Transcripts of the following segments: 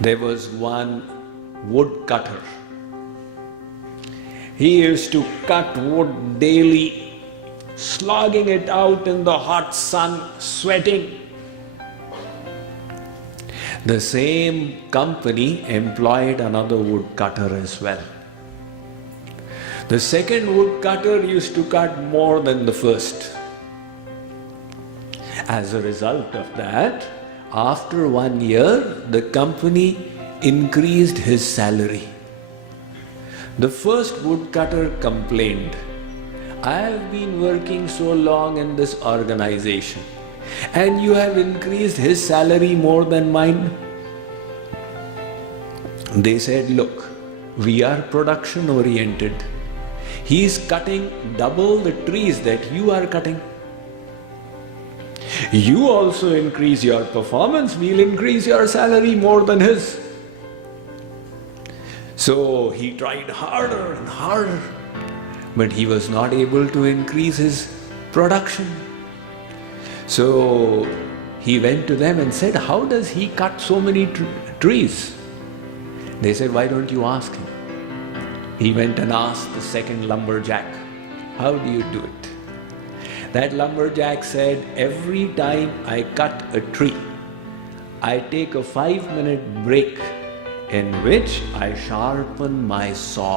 There was one woodcutter. He used to cut wood daily, slogging it out in the hot sun, sweating. The same company employed another woodcutter as well. The second woodcutter used to cut more than the first. As a result of that, after 1 year, the company increased his salary. The first woodcutter complained, "I have been working so long in this organization, and you have increased his salary more than mine." They said, "Look, we are production oriented. He is cutting double the trees that you are cutting. You also increase your performance, we'll increase your salary more than his." So he tried harder and harder, but he was not able to increase his production. So he went to them and said, "How does he cut so many trees?" They said, "Why don't you ask him?" He went and asked the second lumberjack, "How do you do it?" That lumberjack said, "Every time I cut a tree, I take a 5-minute break in which I sharpen my saw."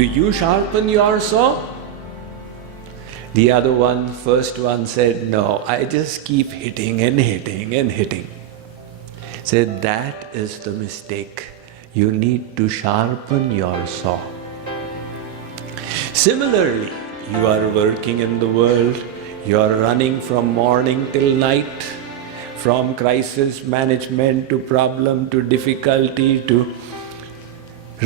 "Do you sharpen your saw?" The first one said, "No, I just keep hitting and hitting and hitting." Said, "That is the mistake. You need to sharpen your saw." Similarly, you are working in the world, you are running from morning till night, from crisis management to problem to difficulty to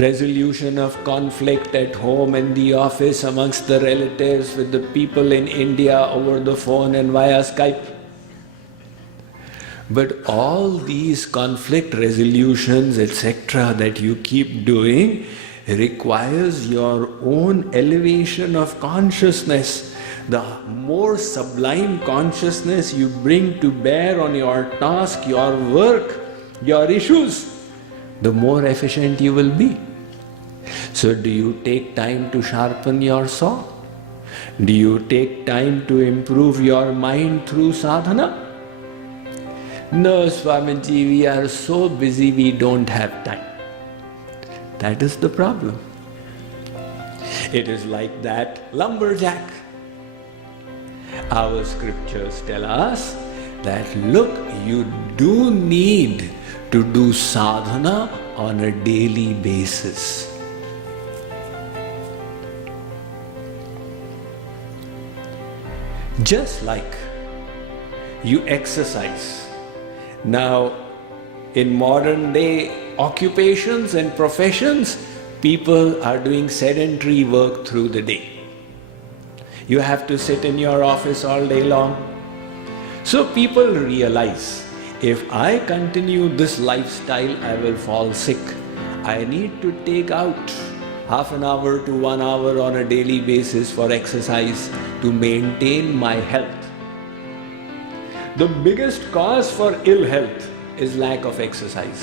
resolution of conflict at home and the office, amongst the relatives, with the people in India, over the phone and via Skype. But all these conflict resolutions, etc., that you keep doing requires your own elevation of consciousness. The more sublime consciousness you bring to bear on your task, your work, your issues, the more efficient you will be. So do you take time to sharpen your saw? Do you take time to improve your mind through sadhana? "No, Swamiji, we are so busy we don't have time." That is the problem. It is like that lumberjack. Our scriptures tell us that, look, you do need to do sadhana on a daily basis. Just like you exercise. Now, in modern day occupations and professions, people are doing sedentary work through the day. You have to sit in your office all day long. So people realize, if I continue this lifestyle, I will fall sick. I need to take out half an hour to 1 hour on a daily basis for exercise to maintain my health. The biggest cause for ill health is lack of exercise.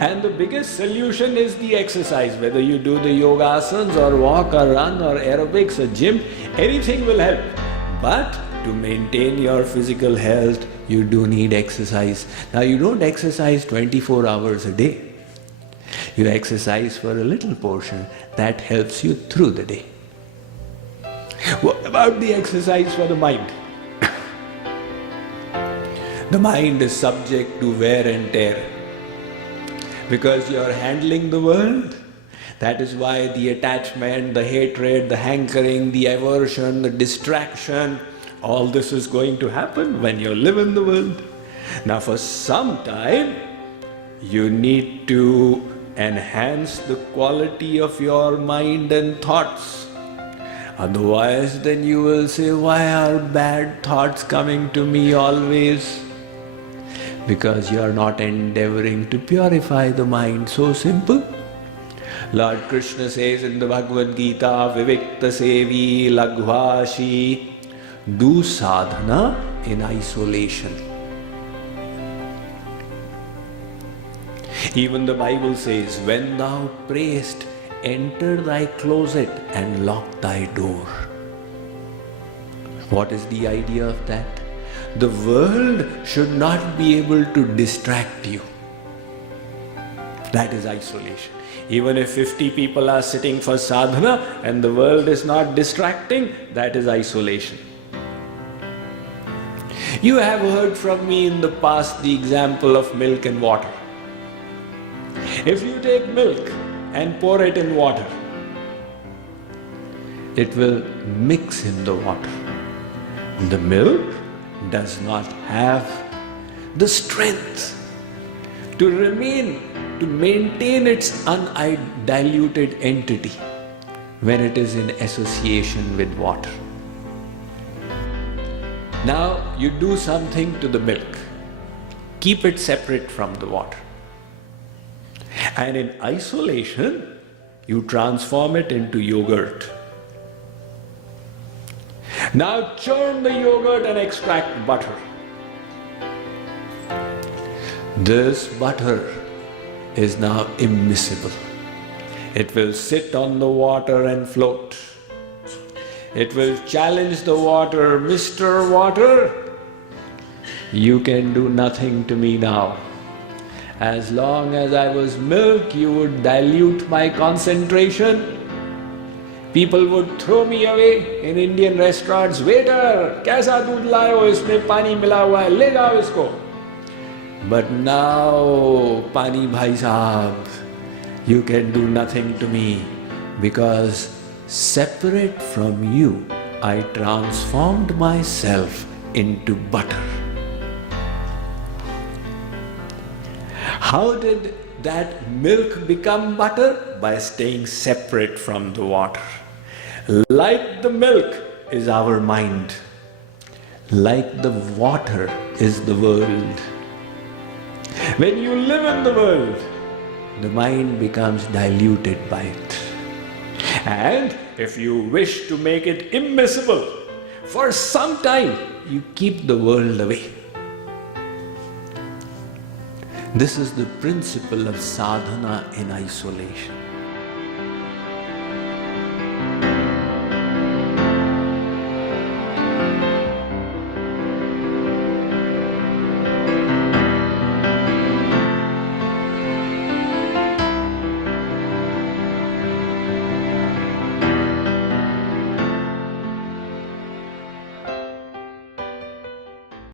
And the biggest solution is the exercise. Whether you do the yoga asanas or walk or run or aerobics or gym, anything will help. But to maintain your physical health, you do need exercise. Now, you don't exercise 24 hours a day. You exercise for a little portion that helps you through the day. What about the exercise for the mind? The mind is subject to wear and tear because you are handling the world. That is why the attachment, the hatred, the hankering, the aversion, the distraction, all this is going to happen when you live in the world. Now, for some time, you need to enhance the quality of your mind and thoughts. Otherwise, then you will say, "Why are bad thoughts coming to me always?" Because you are not endeavoring to purify the mind. So simple. Lord Krishna says in the Bhagavad Gita, "Vivikta sevi laghvashi," do sadhana in isolation. Even the Bible says, when thou prayest, enter thy closet and lock thy door. What is the idea of that? The world should not be able to distract you. That is isolation. Even if 50 people are sitting for sadhana and the world is not distracting, that is isolation. You have heard from me in the past the example of milk and water. If you take milk and pour it in water, it will mix in the water. The milk does not have the strength to maintain its undiluted entity when it is in association with water. Now you do something to the milk. Keep it separate from the water. And in isolation, you transform it into yogurt. Now churn the yogurt and extract butter. This butter is now immiscible. It will sit on the water and float. It will challenge the water, Mr. Water, you can do nothing to me now. As long as I was milk, you would dilute my concentration. People would throw me away in Indian restaurants. Waiter, kaisa doodh laaye ho? Isme pani mila hua hai, le jao isko. But now, Pani Bhai Sahab, you can do nothing to me because separate from you, I transformed myself into butter. How did that milk become butter? By staying separate from the water. Like the milk is our mind. Like the water is the world. When you live in the world, the mind becomes diluted by it. And if you wish to make it immiscible, for some time you keep the world away. This is the principle of sadhana in isolation.